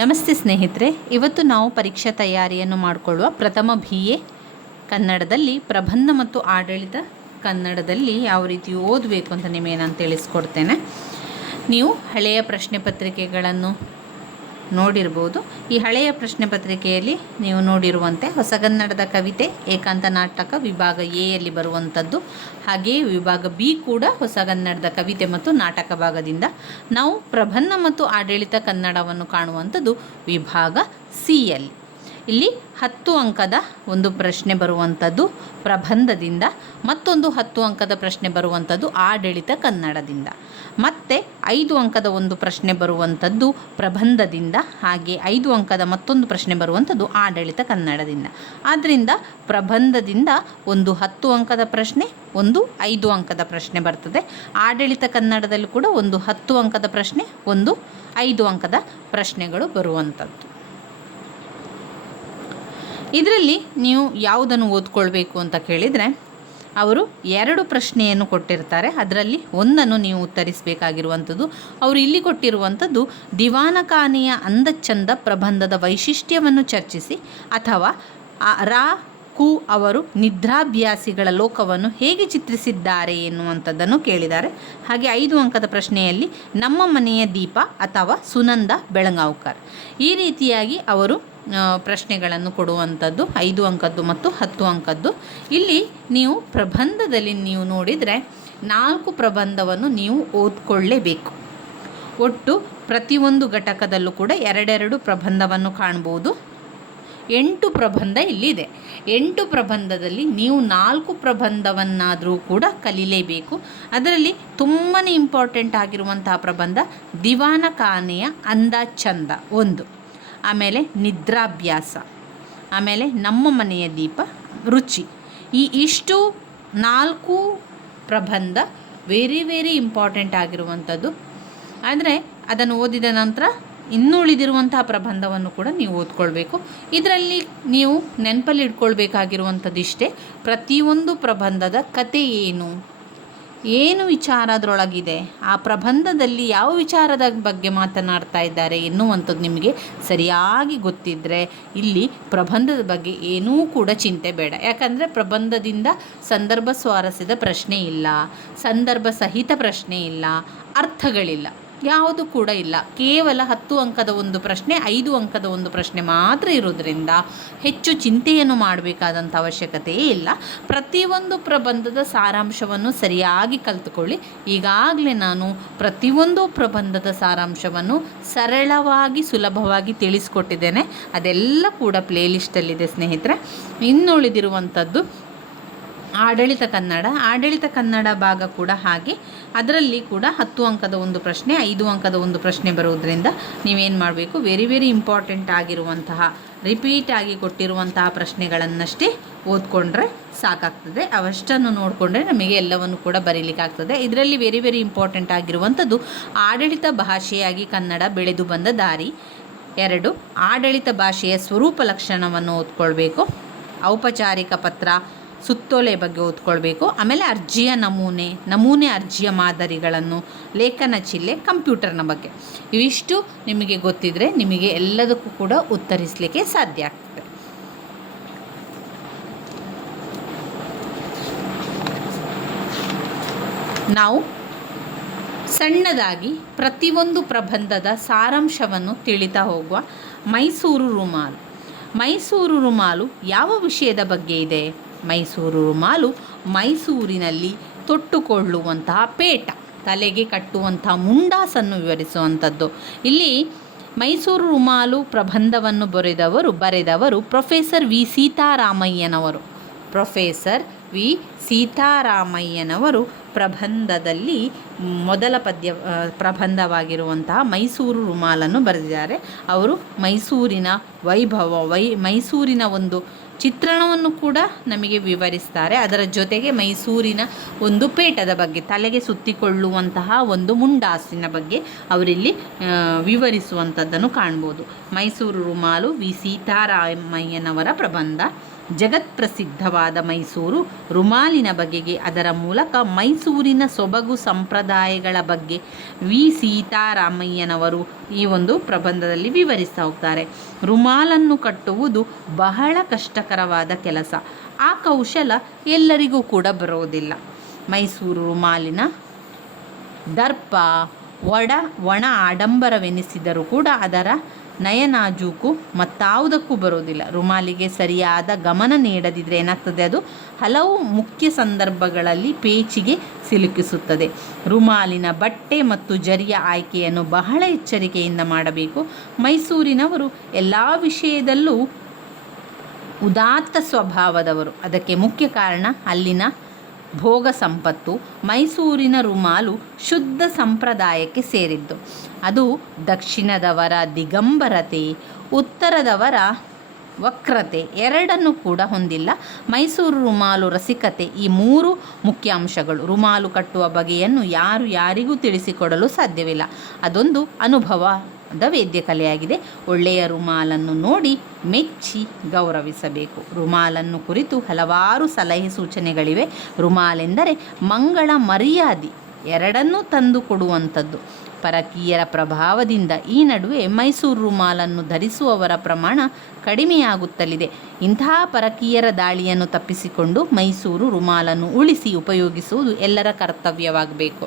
ನಮಸ್ತೆ ಸ್ನೇಹಿತರೆ, ಇವತ್ತು ನಾವು ಪರೀಕ್ಷಾ ತಯಾರಿಯನ್ನು ಮಾಡಿಕೊಳ್ಳುವ ಪ್ರಥಮ BA ಕನ್ನಡದಲ್ಲಿ ಪ್ರಬಂಧ ಮತ್ತು ಆಡಳಿತ ಕನ್ನಡದಲ್ಲಿ ಯಾವ ರೀತಿ ಓದಬೇಕು ಅಂತ ನಿಮಗೆ ನಾನು ತಿಳಿಸ್ಕೊಡ್ತೇನೆ. ನೀವು ಹಳೆಯ ಪ್ರಶ್ನೆ ಪತ್ರಿಕೆಗಳನ್ನು ನೋಡಿರ್ಬೋದು. ಈ ಹಳೆಯ ಪ್ರಶ್ನೆ ಪತ್ರಿಕೆಯಲ್ಲಿ ನೀವು ನೋಡಿರುವಂತೆ ಹೊಸಗನ್ನಡದ ಕವಿತೆ ಏಕಾಂತ ನಾಟಕ ವಿಭಾಗ ಎಯಲ್ಲಿ ಬರುವಂಥದ್ದು, ಹಾಗೆಯೇ ವಿಭಾಗ B ಕೂಡ ಹೊಸಗನ್ನಡದ ಕವಿತೆ ಮತ್ತು ನಾಟಕ ಭಾಗದಿಂದ. ನಾವು ಪ್ರಬಂಧ ಮತ್ತು ಆಡಳಿತ ಕನ್ನಡವನ್ನು ಕಾಣುವಂಥದ್ದು ವಿಭಾಗ Cಯಲ್ಲಿ. ಇಲ್ಲಿ 10 ಅಂಕದ ಒಂದು ಪ್ರಶ್ನೆ ಬರುವಂಥದ್ದು ಪ್ರಬಂಧದಿಂದ, ಮತ್ತೊಂದು 10 ಅಂಕದ ಪ್ರಶ್ನೆ ಬರುವಂಥದ್ದು ಆಡಳಿತ ಕನ್ನಡದಿಂದ, ಮತ್ತು 5 ಅಂಕದ ಒಂದು ಪ್ರಶ್ನೆ ಬರುವಂಥದ್ದು ಪ್ರಬಂಧದಿಂದ, ಹಾಗೆ 5 ಅಂಕದ ಮತ್ತೊಂದು ಪ್ರಶ್ನೆ ಬರುವಂಥದ್ದು ಆಡಳಿತ ಕನ್ನಡದಿಂದ. ಆದ್ದರಿಂದ ಪ್ರಬಂಧದಿಂದ ಒಂದು 10 ಅಂಕದ ಪ್ರಶ್ನೆ, ಒಂದು 5 ಅಂಕದ ಪ್ರಶ್ನೆ ಬರ್ತದೆ. ಆಡಳಿತ ಕನ್ನಡದಲ್ಲಿ ಕೂಡ ಒಂದು 10 ಅಂಕದ ಪ್ರಶ್ನೆ, ಒಂದು 5 ಅಂಕದ ಪ್ರಶ್ನೆಗಳು ಬರುವಂಥದ್ದು. ಇದರಲ್ಲಿ ನೀವು ಯಾವುದನ್ನು ಓದ್ಕೊಳ್ಬೇಕು ಅಂತ ಕೇಳಿದರೆ, ಅವರು 2 ಪ್ರಶ್ನೆಯನ್ನು ಕೊಟ್ಟಿರ್ತಾರೆ. ಅದರಲ್ಲಿ ಒಂದನ್ನು ನೀವು ಉತ್ತರಿಸಬೇಕಾಗಿರುವಂಥದ್ದು. ಅವರು ಇಲ್ಲಿ ಕೊಟ್ಟಿರುವಂಥದ್ದು ದಿವಾನಖಾನೆಯ ಅಂದಚಂದ ಪ್ರಬಂಧದ ವೈಶಿಷ್ಟ್ಯವನ್ನು ಚರ್ಚಿಸಿ, ಅಥವಾ ರಾ ಕು ಅವರು ನಿದ್ರಾಭ್ಯಾಸಿಗಳ ಲೋಕವನ್ನು ಹೇಗೆ ಚಿತ್ರಿಸಿದ್ದಾರೆ ಎನ್ನುವಂಥದ್ದನ್ನು ಕೇಳಿದ್ದಾರೆ. ಹಾಗೆ 5 ಅಂಕದ ಪ್ರಶ್ನೆಯಲ್ಲಿ ನಮ್ಮ ಮನೆಯ ದೀಪ ಅಥವಾ ಸುನಂದ ಬೆಳಗಾವ್ಕರ್, ಈ ರೀತಿಯಾಗಿ ಅವರು ಪ್ರಶ್ನೆಗಳನ್ನು ಕೊಡುವಂಥದ್ದು 5 ಅಂಕದ್ದು ಮತ್ತು 10 ಅಂಕದ್ದು. ಇಲ್ಲಿ ನೀವು ಪ್ರಬಂಧದಲ್ಲಿ ನೀವು ನೋಡಿದರೆ 4 ಪ್ರಬಂಧವನ್ನು ನೀವು ಓದ್ಕೊಳ್ಳೇಬೇಕು. ಒಟ್ಟು ಪ್ರತಿಯೊಂದು ಘಟಕದಲ್ಲೂ ಕೂಡ 2 ಪ್ರಬಂಧವನ್ನು ಕಾಣ್ಬೋದು. 8 ಪ್ರಬಂಧ ಇಲ್ಲಿದೆ. 8 ಪ್ರಬಂಧದಲ್ಲಿ ನೀವು 4 ಪ್ರಬಂಧವನ್ನಾದರೂ ಕೂಡ ಕಲೀಲೇಬೇಕು. ಅದರಲ್ಲಿ ತುಂಬಾ ಇಂಪಾರ್ಟೆಂಟ್ ಆಗಿರುವಂತಹ ಪ್ರಬಂಧ ದಿವಾನಖಾನೆಯ ಅಂದ ಚಂದ ಒಂದು, ಆಮೇಲೆ ನಿದ್ರಾಭ್ಯಾಸ, ಆಮೇಲೆ ನಮ್ಮ ಮನೆಯ ದೀಪ, ರುಚಿ. ಇಷ್ಟು 4 ಪ್ರಬಂಧ ವೆರಿ ಇಂಪಾರ್ಟೆಂಟ್ ಆಗಿರುವಂಥದ್ದು. ಆದರೆ ಅದನ್ನು ಓದಿದ ನಂತರ ಇನ್ನೂ ಉಳಿದಿರುವಂತಹ ಪ್ರಬಂಧವನ್ನು ಕೂಡ ನೀವು ಓದ್ಕೊಳ್ಬೇಕು. ಇದರಲ್ಲಿ ನೀವು ನೆನಪಲ್ಲಿ ಇಟ್ಕೊಳ್ಬೇಕಾಗಿರುವಂಥದ್ದು ಇಷ್ಟೇ: ಪ್ರತಿಯೊಂದು ಪ್ರಬಂಧದ ಕತೆ ಏನು ವಿಚಾರ ಅದರೊಳಗಿದೆ, ಆ ಪ್ರಬಂಧದಲ್ಲಿ ಯಾವ ವಿಚಾರದ ಬಗ್ಗೆ ಮಾತನಾಡ್ತಾ ಇದ್ದಾರೆ ಎನ್ನುವಂಥದ್ದು ನಿಮಗೆ ಸರಿಯಾಗಿ ಗೊತ್ತಿದ್ದರೆ ಇಲ್ಲಿ ಪ್ರಬಂಧದ ಬಗ್ಗೆ ಏನೂ ಕೂಡ ಚಿಂತೆ ಬೇಡ. ಯಾಕಂದರೆ ಪ್ರಬಂಧದಿಂದ ಸಂದರ್ಭ ಸ್ವಾರಸ್ಯದ ಪ್ರಶ್ನೆ ಇಲ್ಲ, ಸಂದರ್ಭ ಸಹಿತ ಪ್ರಶ್ನೆ ಇಲ್ಲ, ಅರ್ಥಗಳಿಲ್ಲ, ಯಾವುದು ಕೂಡ ಇಲ್ಲ. ಕೇವಲ 10 ಅಂಕದ ಒಂದು ಪ್ರಶ್ನೆ, 5 ಅಂಕದ ಒಂದು ಪ್ರಶ್ನೆ ಮಾತ್ರ ಇರೋದರಿಂದ ಹೆಚ್ಚು ಚಿಂತೆಯನ್ನು ಮಾಡಬೇಕಾದಂಥ ಅವಶ್ಯಕತೆಯೇ ಇಲ್ಲ. ಪ್ರತಿಯೊಂದು ಪ್ರಬಂಧದ ಸಾರಾಂಶವನ್ನು ಸರಿಯಾಗಿ ಕಲಿತುಕೊಳ್ಳಿ. ಈಗಾಗಲೇ ನಾನು ಪ್ರತಿಯೊಂದು ಪ್ರಬಂಧದ ಸಾರಾಂಶವನ್ನು ಸರಳವಾಗಿ ಸುಲಭವಾಗಿ ತಿಳಿಸ್ಕೊಟ್ಟಿದ್ದೇನೆ. ಅದೆಲ್ಲ ಕೂಡ ಪ್ಲೇಲಿಸ್ಟಲ್ಲಿದೆ ಸ್ನೇಹಿತರೆ. ಇನ್ನುಳಿದಿರುವಂಥದ್ದು ಆಡಳಿತ ಕನ್ನಡ ಭಾಗ ಕೂಡ ಹಾಗೆ. ಅದರಲ್ಲಿ ಕೂಡ 10 ಅಂಕದ ಒಂದು ಪ್ರಶ್ನೆ, 5 ಅಂಕದ ಒಂದು ಪ್ರಶ್ನೆ ಬರುವುದರಿಂದ ನೀವೇನು ಮಾಡಬೇಕು, ವೆರಿ ಇಂಪಾರ್ಟೆಂಟ್ ಆಗಿರುವಂತಹ ರಿಪೀಟ್ ಆಗಿ ಕೊಟ್ಟಿರುವಂತಹ ಪ್ರಶ್ನೆಗಳನ್ನಷ್ಟೇ ಓದ್ಕೊಂಡ್ರೆ ಸಾಕಾಗ್ತದೆ. ಅವಷ್ಟನ್ನು ನೋಡಿಕೊಂಡ್ರೆ ನಮಗೆ ಎಲ್ಲವನ್ನು ಕೂಡ ಬರೀಲಿಕ್ಕಾಗ್ತದೆ. ಇದರಲ್ಲಿ ವೆರಿ ಇಂಪಾರ್ಟೆಂಟ್ ಆಗಿರುವಂಥದ್ದು ಆಡಳಿತ ಭಾಷೆಯಾಗಿ ಕನ್ನಡ ಬೆಳೆದು ಬಂದ ದಾರಿ 2, ಆಡಳಿತ ಭಾಷೆಯ ಸ್ವರೂಪ ಲಕ್ಷಣವನ್ನು ಓದ್ಕೊಳ್ಬೇಕು, ಔಪಚಾರಿಕ ಪತ್ರ ಸುತ್ತೋಲೆ ಬಗ್ಗೆ ಓದ್ಕೊಳ್ಬೇಕು, ಆಮೇಲೆ ಅರ್ಜಿಯ ನಮೂನೆ ಅರ್ಜಿಯ ಮಾದರಿಗಳನ್ನು, ಲೇಖನ ಚಿಲ್ಲೆ, ಕಂಪ್ಯೂಟರ್ನ ಬಗ್ಗೆ. ಇವಿಷ್ಟು ನಿಮಗೆ ಗೊತ್ತಿದ್ದರೆ ನಿಮಗೆ ಎಲ್ಲದಕ್ಕೂ ಕೂಡ ಉತ್ತರಿಸಲಿಕ್ಕೆ ಸಾಧ್ಯ ಆಗ್ತದೆ. ನಾವು ಸಣ್ಣದಾಗಿ ಪ್ರತಿಯೊಂದು ಪ್ರಬಂಧದ ಸಾರಾಂಶವನ್ನು ತಿಳಿತಾ ಹೋಗುವ. ಮೈಸೂರು ರುಮಾಲು ಯಾವ ವಿಷಯದ ಬಗ್ಗೆ ಇದೆ? ಮೈಸೂರು ರುಮಾಲು ಮೈಸೂರಿನಲ್ಲಿ ತೊಟ್ಟುಕೊಳ್ಳುವಂತಹ ಪೇಟ, ತಲೆಗೆ ಕಟ್ಟುವಂತಹ ಮುಂಡಾಸನ್ನು ವಿವರಿಸುವಂಥದ್ದು. ಇಲ್ಲಿ ಮೈಸೂರು ರುಮಾಲು ಪ್ರಬಂಧವನ್ನು ಬರೆದವರು ಪ್ರೊಫೆಸರ್ ವಿ ಸೀತಾರಾಮಯ್ಯನವರು ಪ್ರಬಂಧದಲ್ಲಿ ಮೊದಲ ಪ್ರಬಂಧವಾಗಿರುವಂತಹ ಮೈಸೂರು ರುಮಾಲನ್ನು ಬರೆದಿದ್ದಾರೆ. ಅವರು ಮೈಸೂರಿನ ಮೈಸೂರಿನ ಒಂದು ಚಿತ್ರಣವನ್ನು ಕೂಡ ನಮಗೆ ವಿವರಿಸ್ತಾರೆ. ಅದರ ಜೊತೆಗೆ ಮೈಸೂರಿನ ಒಂದು ಪೇಟದ ಬಗ್ಗೆ, ತಲೆಗೆ ಸುತ್ತಿಕೊಳ್ಳುವಂತಹ ಒಂದು ಮುಂಡಾಸಿನ ಬಗ್ಗೆ ಅವರಿಲ್ಲಿ ವಿವರಿಸುವಂಥದ್ದನ್ನು ಕಾಣ್ಬೋದು. ಮೈಸೂರು ರುಮಾಲು ವಿ ಸೀತಾರಾಮಯ್ಯನವರ ಪ್ರಬಂಧ. ಜಗತ್ಪ್ರಸಿದ್ಧವಾದ ಮೈಸೂರು ರುಮಾಲಿನ ಬಗೆಗೆ, ಅದರ ಮೂಲಕ ಮೈಸೂರಿನ ಸೊಬಗು ಸಂಪ್ರದಾಯಗಳ ಬಗ್ಗೆ ವಿ ಸೀತಾರಾಮಯ್ಯನವರು ಈ ಒಂದು ಪ್ರಬಂಧದಲ್ಲಿ ವಿವರಿಸ್ತಾ ಹೋಗ್ತಾರೆ. ರುಮಾಲನ್ನು ಕಟ್ಟುವುದು ಬಹಳ ಕಷ್ಟಕರವಾದ ಕೆಲಸ. ಆ ಕೌಶಲ ಎಲ್ಲರಿಗೂ ಕೂಡ ಬರೋದಿಲ್ಲ. ಮೈಸೂರು ರುಮಾಲಿನ ದರ್ಪ ಒಣ ಆಡಂಬರವೆನಿಸಿದರೂ ಕೂಡ ಅದರ ನಯನಾಜೂಕು ಮತ್ತಾವುದಕ್ಕೂ ಬರೋದಿಲ್ಲ. ರುಮಾಲಿಗೆ ಸರಿಯಾದ ಗಮನ ನೀಡದಿದ್ದರೆ ಏನಾಗ್ತದೆ, ಅದು ಹಲವು ಮುಖ್ಯ ಸಂದರ್ಭಗಳಲ್ಲಿ ಪೇಚಿಗೆ ಸಿಲುಕಿಸುತ್ತದೆ. ರುಮಾಲಿನ ಬಟ್ಟೆ ಮತ್ತು ಜರಿಯ ಆಯ್ಕೆಯನ್ನು ಬಹಳ ಎಚ್ಚರಿಕೆಯಿಂದ ಮಾಡಬೇಕು. ಮೈಸೂರಿನವರು ಎಲ್ಲ ವಿಷಯದಲ್ಲೂ ಉದಾತ್ತ ಸ್ವಭಾವದವರು. ಅದಕ್ಕೆ ಮುಖ್ಯ ಕಾರಣ ಅಲ್ಲಿನ ಭೋಗ ಸಂಪತ್ತು. ಮೈಸೂರಿನ ರುಮಾಲು ಶುದ್ಧ ಸಂಪ್ರದಾಯಕ್ಕೆ ಸೇರಿದ್ದು. ಅದು ದಕ್ಷಿಣದವರ ದಿಗಂಬರತೆ, ಉತ್ತರದವರ ವಕ್ರತೆ ಎರಡನ್ನೂ ಕೂಡ ಹೊಂದಿಲ್ಲ. ಮೈಸೂರು ರುಮಾಲು ರಸಿಕತೆ ಈ ಮೂರು ಮುಖ್ಯ ಅಂಶಗಳು. ರುಮಾಲು ಕಟ್ಟುವ ಬಗೆಯನ್ನು ಯಾರಿಗೂ ತಿಳಿಸಿಕೊಡಲು ಸಾಧ್ಯವಿಲ್ಲ. ಅದೊಂದು ಅನುಭವದ ವೇದ್ಯ ಕಲೆಯಾಗಿದೆ. ಒಳ್ಳೆಯ ರುಮಾಲನ್ನು ನೋಡಿ ಮೆಚ್ಚಿ ಗೌರವಿಸಬೇಕು. ರುಮಾಲನ್ನು ಕುರಿತು ಹಲವಾರು ಸಲಹೆ ಸೂಚನೆಗಳಿವೆ. ರುಮಾಲೆಂದರೆ ಮಂಗಳ ಮರ್ಯಾದೆ ಎರಡನ್ನೂ ತಂದು ಕೊಡುವಂಥದ್ದು. ಪರಕೀಯರ ಪ್ರಭಾವದಿಂದ ಈ ನಡುವೆ ಮೈಸೂರು ರುಮಾಲನ್ನು ಧರಿಸುವವರ ಪ್ರಮಾಣ ಕಡಿಮೆಯಾಗುತ್ತಲಿದೆ. ಇಂತಹ ಪರಕೀಯರ ದಾಳಿಯನ್ನು ತಪ್ಪಿಸಿಕೊಂಡು ಮೈಸೂರು ರುಮಾಲನ್ನು ಉಳಿಸಿ ಉಪಯೋಗಿಸುವುದು ಎಲ್ಲರ ಕರ್ತವ್ಯವಾಗಬೇಕು.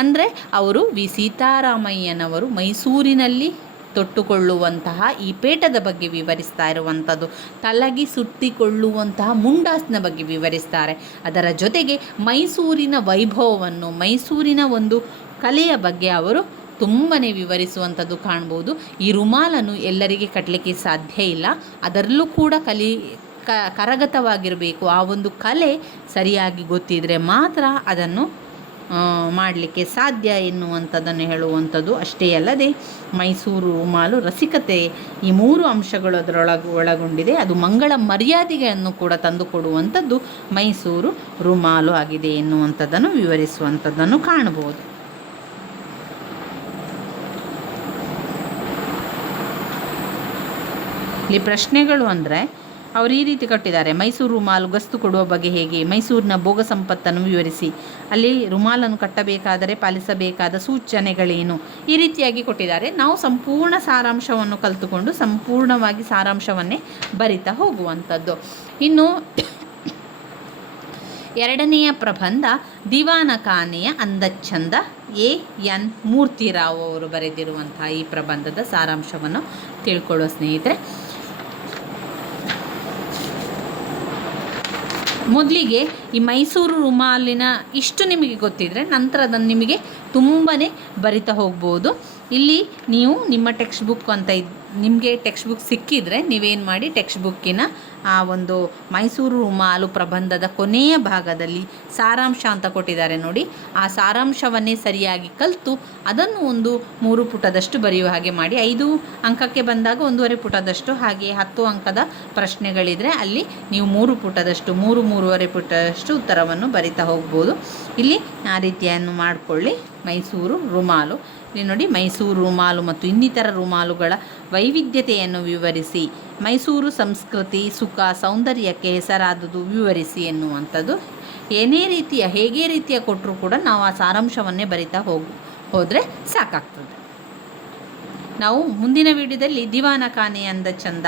ಅಂದರೆ ಅವರು ವಿ ಸೀತಾರಾಮಯ್ಯನವರು ಮೈಸೂರಿನಲ್ಲಿ ತೊಟ್ಟುಕೊಳ್ಳುವಂತಹ ಈ ಪೇಟದ ಬಗ್ಗೆ ವಿವರಿಸ್ತಾ ಇರುವಂಥದ್ದು. ತಲಗಿ ಸುತ್ತಿಕೊಳ್ಳುವಂತಹ ಮುಂಡಾಸ್ನ ಬಗ್ಗೆ ವಿವರಿಸ್ತಾರೆ. ಅದರ ಜೊತೆಗೆ ಮೈಸೂರಿನ ವೈಭವವನ್ನು, ಮೈಸೂರಿನ ಒಂದು ಕಲೆಯ ಬಗ್ಗೆ ಅವರು ತುಂಬನೇ ವಿವರಿಸುವಂಥದ್ದು ಕಾಣ್ಬೋದು. ಈ ರುಮಾಲನ್ನು ಎಲ್ಲರಿಗೆ ಕಟ್ಟಲಿಕ್ಕೆ ಸಾಧ್ಯ ಇಲ್ಲ. ಅದರಲ್ಲೂ ಕೂಡ ಕರಗತವಾಗಿರಬೇಕು. ಆ ಒಂದು ಕಲೆ ಸರಿಯಾಗಿ ಗೊತ್ತಿದ್ದರೆ ಮಾತ್ರ ಅದನ್ನು ಮಾಡಲಿಕ್ಕೆ ಸಾಧ್ಯ ಎನ್ನುವಂಥದ್ದನ್ನು ಹೇಳುವಂಥದ್ದು. ಅಷ್ಟೇ ಅಲ್ಲದೆ ಮೈಸೂರು ರುಮಾಲು ರಸಿಕತೆ ಈ ಮೂರು ಅಂಶಗಳು ಒಳಗೊಂಡಿದೆ. ಅದು ಮಂಗಳ ಮರ್ಯಾದೆಯನ್ನು ಕೂಡ ತಂದುಕೊಡುವಂಥದ್ದು ಮೈಸೂರು ರುಮಾಲು ಆಗಿದೆ ಎನ್ನುವಂಥದ್ದನ್ನು ವಿವರಿಸುವಂಥದ್ದನ್ನು ಕಾಣಬಹುದು. ಇಲ್ಲಿ ಪ್ರಶ್ನೆಗಳು ಅಂದರೆ ಅವರು ಈ ರೀತಿ ಕಟ್ಟಿದ್ದಾರೆ. ಮೈಸೂರು ರುಮಾಲು ಗಸ್ತು ಕೊಡುವ ಬಗ್ಗೆ ಹೇಗೆ? ಮೈಸೂರಿನ ಭೋಗ ಸಂಪತ್ತನ್ನು ವಿವರಿಸಿ. ಅಲ್ಲಿ ರುಮಾಲನ್ನು ಕಟ್ಟಬೇಕಾದರೆ ಪಾಲಿಸಬೇಕಾದ ಸೂಚನೆಗಳೇನು? ಈ ರೀತಿಯಾಗಿ ಕೊಟ್ಟಿದ್ದಾರೆ. ನಾವು ಸಂಪೂರ್ಣ ಸಾರಾಂಶವನ್ನು ಕಲಿತುಕೊಂಡು ಸಂಪೂರ್ಣವಾಗಿ ಸಾರಾಂಶವನ್ನೇ ಬರಿತಾ ಹೋಗುವಂಥದ್ದು. ಇನ್ನು ಎರಡನೆಯ ಪ್ರಬಂಧ ದಿವಾನಖಾನೆಯ ಅಂದಚಂದ. ಎನ್ ಮೂರ್ತಿರಾವ್ ಅವರು ಬರೆದಿರುವಂತಹ ಈ ಪ್ರಬಂಧದ ಸಾರಾಂಶವನ್ನು ತಿಳ್ಕೊಳ್ಳೋ ಸ್ನೇಹಿತರೆ. ಮೊದಲಿಗೆ ಈ ಮೈಸೂರು ರುಮಾಲಿನ ಇಷ್ಟು ನಿಮಗೆ ಗೊತ್ತಿದ್ದರೆ ನಂತರ ಅದನ್ನು ನಿಮಗೆ ತುಂಬಾ ಬರಿತಾ ಹೋಗ್ಬೋದು. ಇಲ್ಲಿ ನೀವು ನಿಮ್ಮ ಟೆಕ್ಸ್ಟ್ ಬುಕ್ ಅಂತ ನಿಮಗೆ ಟೆಕ್ಸ್ಟ್ ಬುಕ್ ಸಿಕ್ಕಿದರೆ ನೀವೇನು ಮಾಡಿ, ಟೆಕ್ಸ್ಟ್ ಬುಕ್ಕಿನ ಆ ಒಂದು ಮೈಸೂರು ರುಮಾಲು ಪ್ರಬಂಧದ ಕೊನೆಯ ಭಾಗದಲ್ಲಿ ಸಾರಾಂಶ ಅಂತ ಕೊಟ್ಟಿದ್ದಾರೆ ನೋಡಿ. ಆ ಸಾರಾಂಶವನ್ನೇ ಸರಿಯಾಗಿ ಕಲಿತು ಅದನ್ನು ಒಂದು 3 ಪುಟದಷ್ಟು ಬರೆಯುವ ಹಾಗೆ ಮಾಡಿ. 5 ಅಂಕಕ್ಕೆ ಬಂದಾಗ 1.5 ಪುಟದಷ್ಟು, ಹಾಗೆ 10 ಅಂಕದ ಪ್ರಶ್ನೆಗಳಿದ್ರೆ ಅಲ್ಲಿ ನೀವು 3 ಪುಟದಷ್ಟು 3-3.5 ಪುಟದಷ್ಟು ಉತ್ತರವನ್ನು ಬರಿತಾ ಹೋಗ್ಬೋದು. ಇಲ್ಲಿ ಆ ರೀತಿಯನ್ನು ಮಾಡಿಕೊಳ್ಳಿ. ಮೈಸೂರು ರುಮಾಲು ಇಲ್ಲಿ ನೋಡಿ, ಮೈಸೂರು ರುಮಾಲು ಮತ್ತು ಇನ್ನಿತರ ರುಮಾಲುಗಳ ವೈವಿಧ್ಯತೆಯನ್ನು ವಿವರಿಸಿ. ಮೈಸೂರು ಸಂಸ್ಕೃತಿ ಸುಖ ಸೌಂದರ್ಯಕ್ಕೆ ಹೆಸರಾದುದು ವಿವರಿಸಿ ಎನ್ನುವಂಥದ್ದು. ಹೇಗೆ ರೀತಿಯ ಕೊಟ್ಟರೂ ಕೂಡ ನಾವು ಆ ಸಾರಾಂಶವನ್ನೇ ಬರಿತಾ ಹೋದರೆ ಸಾಕಾಗ್ತದೆ. ನಾವು ಮುಂದಿನ ವಿಡಿಯೋದಲ್ಲಿ ದಿವಾನಖಾನೆ ಅಂದ ಚಂದ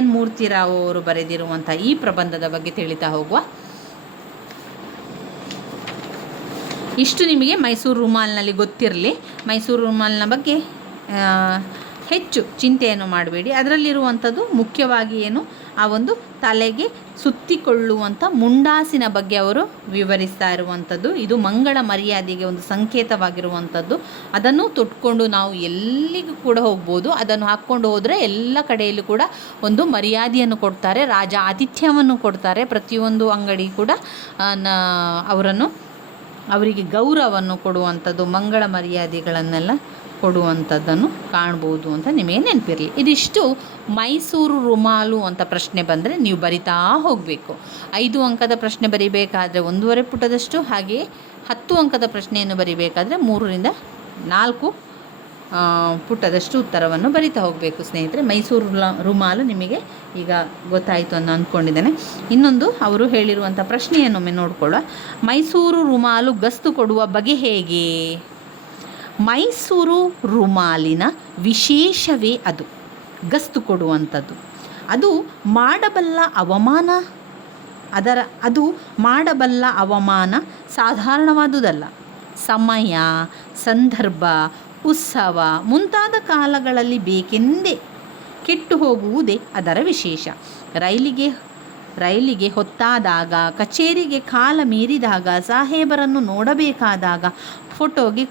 ಎನ್ ಮೂರ್ತಿರಾವ್ ಅವರು ಬರೆದಿರುವಂಥ ಈ ಪ್ರಬಂಧದ ಬಗ್ಗೆ ತಿಳಿತಾ ಹೋಗುವ. ಇಷ್ಟು ನಿಮಗೆ ಮೈಸೂರು ರುಮಾಲಿನಲ್ಲಿ ಗೊತ್ತಿರಲಿ. ಮೈಸೂರು ರುಮಾಲಿನ ಬಗ್ಗೆ ಹೆಚ್ಚು ಚಿಂತೆಯನ್ನು ಮಾಡಬೇಡಿ. ಅದರಲ್ಲಿರುವಂಥದ್ದು ಮುಖ್ಯವಾಗಿ ಏನು, ಆ ಒಂದು ತಲೆಗೆ ಸುತ್ತಿಕೊಳ್ಳುವಂಥ ಮುಂಡಾಸಿನ ಬಗ್ಗೆ ಅವರು ವಿವರಿಸ್ತಾ ಇರುವಂಥದ್ದು. ಇದು ಮಂಗಳ ಮರ್ಯಾದೆಗೆ ಒಂದು ಸಂಕೇತವಾಗಿರುವಂಥದ್ದು. ಅದನ್ನು ತೊಟ್ಕೊಂಡು ನಾವು ಎಲ್ಲಿಗೂ ಕೂಡ ಹೋಗ್ಬೋದು. ಅದನ್ನು ಹಾಕ್ಕೊಂಡು ಹೋದರೆ ಎಲ್ಲ ಕಡೆಯಲ್ಲೂ ಕೂಡ ಒಂದು ಮರ್ಯಾದೆಯನ್ನು ಕೊಡ್ತಾರೆ, ರಾಜ ಆತಿಥ್ಯವನ್ನು ಕೊಡ್ತಾರೆ. ಪ್ರತಿಯೊಂದು ಅಂಗಡಿ ಕೂಡ ಅವರಿಗೆ ಗೌರವವನ್ನು ಕೊಡುವಂಥದ್ದು, ಮಂಗಳ ಮರ್ಯಾದೆಗಳನ್ನೆಲ್ಲ ಕೊಡುವಂಥದ್ದನ್ನು ಕಾಣ್ಬೋದು ಅಂತ ನಿಮಗೆ ನೆನಪಿರಲಿ. ಇದಿಷ್ಟು ಮೈಸೂರು ರುಮಾಲು ಅಂತ ಪ್ರಶ್ನೆ ಬಂದರೆ ನೀವು ಬರಿತಾ ಹೋಗಬೇಕು. 5 ಅಂಕದ ಪ್ರಶ್ನೆ ಬರಿಬೇಕಾದ್ರೆ 1.5 ಪುಟದಷ್ಟು, ಹಾಗೆಯೇ 10 ಅಂಕದ ಪ್ರಶ್ನೆಯನ್ನು ಬರಿಬೇಕಾದ್ರೆ 3 ರಿಂದ 4 ಪುಟದಷ್ಟು ಉತ್ತರವನ್ನು ಬರಿತಾ ಹೋಗಬೇಕು ಸ್ನೇಹಿತರೆ. ಮೈಸೂರು ರುಮಾಲು ನಿಮಗೆ ಈಗ ಗೊತ್ತಾಯಿತು ಅನ್ನೋ ಅಂದ್ಕೊಂಡಿದ್ದೇನೆ. ಇನ್ನೊಂದು ಅವರು ಹೇಳಿರುವಂಥ ಪ್ರಶ್ನೆಯನ್ನೊಮ್ಮೆ ನೋಡ್ಕೊಳ್ಳುವ. ಮೈಸೂರು ರುಮಾಲು ಗಸ್ತು ಕೊಡುವ ಬಗೆ ಹೇಗೆ? ಮೈಸೂರು ರುಮಾಲಿನ ವಿಶೇಷವೇ ಅದು ಗಸ್ತು ಕೊಡುವಂಥದ್ದು. ಅದು ಮಾಡಬಲ್ಲ ಅವಮಾನ ಸಾಧಾರಣವಾದುದಲ್ಲ. ಸಮಯ, ಸಂದರ್ಭ, ಉತ್ಸವ ಮುಂತಾದ ಕಾಲಗಳಲ್ಲಿ ಬೇಕೆಂದೇ ಕೆಟ್ಟು ಹೋಗುವುದೇ ಅದರ ವಿಶೇಷ. ರೈಲಿಗೆ ಹೊತ್ತಾದಾಗ, ಕಚೇರಿಗೆ ಕಾಲ ಮೀರಿದಾಗ, ಸಾಹೇಬರನ್ನು ನೋಡಬೇಕಾದಾಗ, ಫೋಟೋಗೆ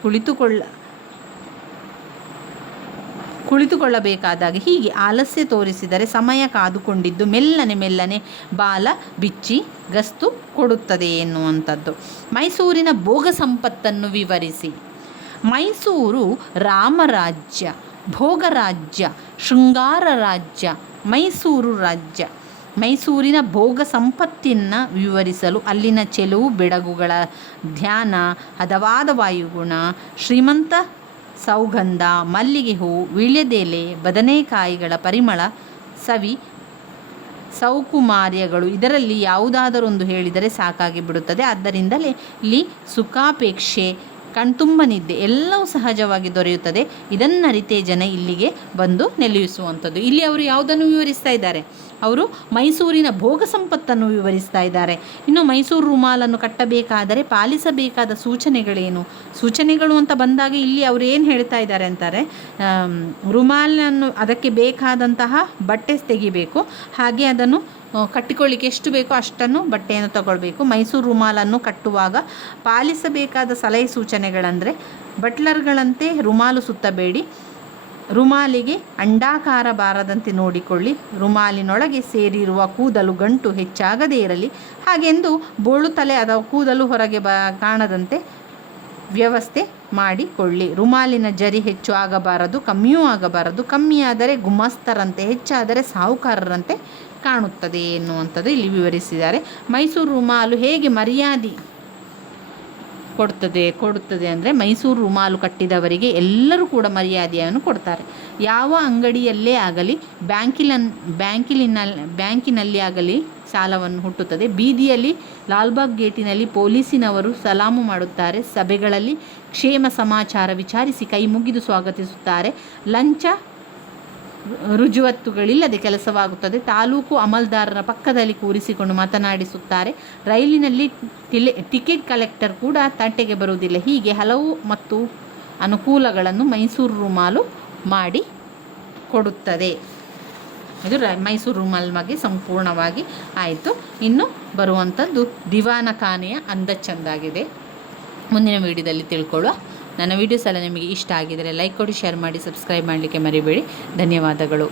ಕುಳಿತುಕೊಳ್ಳಬೇಕಾದಾಗ, ಹೀಗೆ ಆಲಸ್ಯ ತೋರಿಸಿದರೆ ಸಮಯ ಕಾದುಕೊಂಡಿದ್ದು ಮೆಲ್ಲನೆ ಬಾಲ ಬಿಚ್ಚಿ ಗಸ್ತು ಕೊಡುತ್ತದೆ ಎನ್ನುವಂಥದ್ದು. ಮೈಸೂರಿನ ಭೋಗ ಸಂಪತ್ತನ್ನು ವಿವರಿಸಿ. ಮೈಸೂರು ರಾಮರಾಜ್ಯ, ಭೋಗರಾಜ್ಯ, ಶೃಂಗಾರ ರಾಜ್ಯ, ಮೈಸೂರು ರಾಜ್ಯ. ಮೈಸೂರಿನ ಭೋಗ ಸಂಪತ್ತಿನ ವಿವರಿಸಲು ಅಲ್ಲಿನ ಚೆಲುವು ಬೆಡಗುಗಳ ಧ್ಯಾನ, ಹದವಾದ ವಾಯುಗುಣ, ಶ್ರೀಮಂತ ಸೌಗಂಧ, ಮಲ್ಲಿಗೆ ಹೂವು, ವೀಳ್ಯದೆಲೆ, ಬದನೆಕಾಯಿಗಳ ಪರಿಮಳ, ಸವಿ ಸೌಕುಮಾರ್ಯಗಳು ಇದರಲ್ಲಿ ಯಾವುದಾದರೊಂದು ಹೇಳಿದರೆ ಸಾಕಾಗಿ ಬಿಡುತ್ತದೆ. ಆದ್ದರಿಂದಲೇ ಇಲ್ಲಿ ಸುಖಾಪೇಕ್ಷೆ, ಕಣ್ತುಂಬ ನಿದ್ದೆ ಎಲ್ಲವೂ ಸಹಜವಾಗಿ ದೊರೆಯುತ್ತದೆ. ಇದನ್ನರಿತೇ ಜನ ಇಲ್ಲಿಗೆ ಬಂದು ನೆಲೆಸುವಂಥದ್ದು. ಇಲ್ಲಿ ಅವರು ಯಾವುದನ್ನು ವಿವರಿಸ್ತಾ ಇದ್ದಾರೆ? ಅವರು ಮೈಸೂರಿನ ಭೋಗ ಸಂಪತ್ತನ್ನು ವಿವರಿಸ್ತಾ ಇದ್ದಾರೆ. ಇನ್ನು ಮೈಸೂರು ರುಮಾಲನ್ನು ಕಟ್ಟಬೇಕಾದರೆ ಪಾಲಿಸಬೇಕಾದ ಸೂಚನೆಗಳೇನು? ಸೂಚನೆಗಳು ಅಂತ ಬಂದಾಗ ಇಲ್ಲಿ ಅವರು ಏನು ಹೇಳ್ತಾ ಇದ್ದಾರೆ ಅಂತಾರೆ, ರುಮಾಲನ್ನು ಅದಕ್ಕೆ ಬೇಕಾದಂತಹ ಬಟ್ಟೆ ತೆಗಿಬೇಕು, ಹಾಗೆ ಅದನ್ನು ಕಟ್ಟಿಕೊಳ್ಳಿಕ್ಕೆ ಎಷ್ಟು ಬೇಕೋ ಅಷ್ಟನ್ನು ಬಟ್ಟೆಯನ್ನು ತಗೊಳ್ಬೇಕು. ಮೈಸೂರು ರುಮಾಲನ್ನು ಕಟ್ಟುವಾಗ ಪಾಲಿಸಬೇಕಾದ ಸಲಹೆ ಸೂಚನೆಗಳಂದರೆ, ಬಟ್ಲರ್ಗಳಂತೆ ರುಮಾಲು ಸುತ್ತಬೇಡಿ, ರುಮಾಲಿಗೆ ಅಂಡಾಕಾರ ಬಾರದಂತೆ ನೋಡಿಕೊಳ್ಳಿ, ರುಮಾಲಿನೊಳಗೆ ಸೇರಿರುವ ಕೂದಲು ಗಂಟು ಹೆಚ್ಚಾಗದೇ ಇರಲಿ, ಹಾಗೆಂದು ಬೋಳು ತಲೆ ಅಥವಾ ಕೂದಲು ಹೊರಗೆ ಕಾಣದಂತೆ ವ್ಯವಸ್ಥೆ ಮಾಡಿಕೊಳ್ಳಿ. ರುಮಾಲಿನ ಜರಿ ಹೆಚ್ಚು ಆಗಬಾರದು, ಕಮ್ಮಿಯೂ ಆಗಬಾರದು. ಕಮ್ಮಿಯಾದರೆ ಗುಮಾಸ್ತರಂತೆ, ಹೆಚ್ಚಾದರೆ ಸಾಹುಕಾರರಂತೆ ಕಾಣುತ್ತದೆ ಎನ್ನುವಂಥದ್ದು ಇಲ್ಲಿ ವಿವರಿಸಿದ್ದಾರೆ. ಮೈಸೂರು ರುಮಾಲು ಹೇಗೆ ಮರ್ಯಾದೆ ಕೊಡುತ್ತದೆ ಅಂದರೆ, ಮೈಸೂರು ರುಮಾಲು ಕಟ್ಟಿದವರಿಗೆ ಎಲ್ಲರೂ ಕೂಡ ಮರ್ಯಾದೆಯನ್ನು ಕೊಡ್ತಾರೆ. ಯಾವ ಅಂಗಡಿಯಲ್ಲೇ ಆಗಲಿ, ಬ್ಯಾಂಕಿನಲ್ಲಿ ಆಗಲಿ ಸಾಲವನ್ನು ಹುಟ್ಟುತ್ತದೆ. ಬೀದಿಯಲ್ಲಿ, ಲಾಲ್ಬಾಗ್ ಗೇಟಿನಲ್ಲಿ ಪೊಲೀಸಿನವರು ಸಲಾಮು ಮಾಡುತ್ತಾರೆ. ಸಭೆಗಳಲ್ಲಿ ಕ್ಷೇಮ ಸಮಾಚಾರ ವಿಚಾರಿಸಿ ಕೈ ಮುಗಿದು ಸ್ವಾಗತಿಸುತ್ತಾರೆ. ಲಂಚ ರುಜುವತ್ತುಗಳಿಲ್ಲದೆ ಕೆಲಸವಾಗುತ್ತದೆ. ತಾಲೂಕು ಅಮಲ್ದಾರರ ಪಕ್ಕದಲ್ಲಿ ಕೂರಿಸಿಕೊಂಡು ಮಾತನಾಡಿಸುತ್ತಾರೆ. ರೈಲಿನಲ್ಲಿ ಟಿಕೆಟ್ ಕಲೆಕ್ಟರ್ ಕೂಡ ತಟ್ಟೆಗೆ ಬರುವುದಿಲ್ಲ. ಹೀಗೆ ಹಲವು ಮತ್ತು ಅನುಕೂಲಗಳನ್ನು ಮೈಸೂರು ರುಮಾಲು ಮಾಡಿ ಕೊಡುತ್ತದೆ. ಇದು ಮೈಸೂರು ರುಮಾಲ್ ಬಗ್ಗೆ ಸಂಪೂರ್ಣವಾಗಿ ಆಯಿತು. ಇನ್ನು ಬರುವಂಥದ್ದು ದಿವಾನ ಖಾನೆಯ ಅಂದ ಚೆಂದಾಗಿದೆ. ಮುಂದಿನ ವಿಡಿಯೋದಲ್ಲಿ ತಿಳ್ಕೊಳ್ಳುವ. ನನ್ನ ವೀಡಿಯೋಸ್ ಎಲ್ಲ ನಿಮಗೆ ಇಷ್ಟ ಆಗಿದರೆ ಲೈಕ್ ಕೊಡಿ, ಶೇರ್ ಮಾಡಿ, ಸಬ್ಸ್ಕ್ರೈಬ್ ಮಾಡಲಿಕ್ಕೆ ಮರಿಬೇಡಿ. ಧನ್ಯವಾದಗಳು.